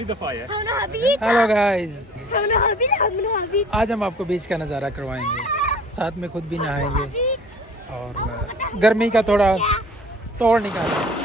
Hello guys, आज हम आपको बीच का नज़ारा करवाएंगे, साथ में खुद भी नहाएंगे और गर्मी का थोड़ा तोड़ निकालेंगे।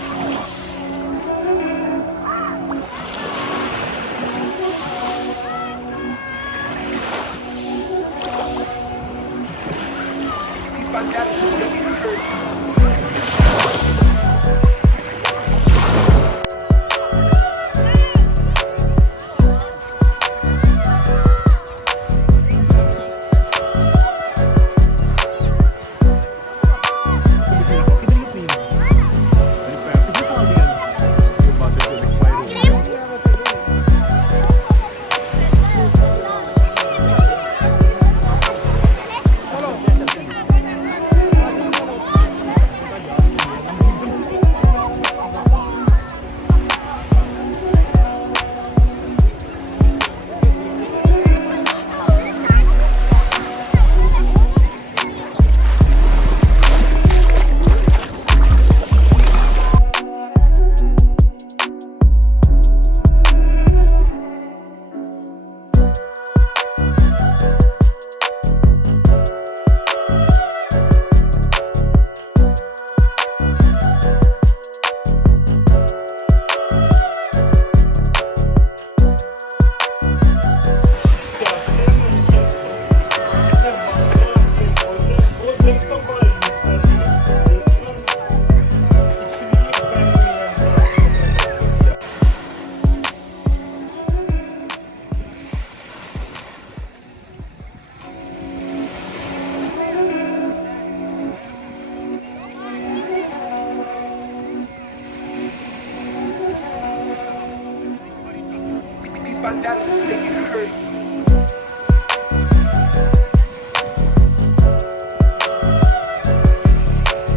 My dad is making it hurt.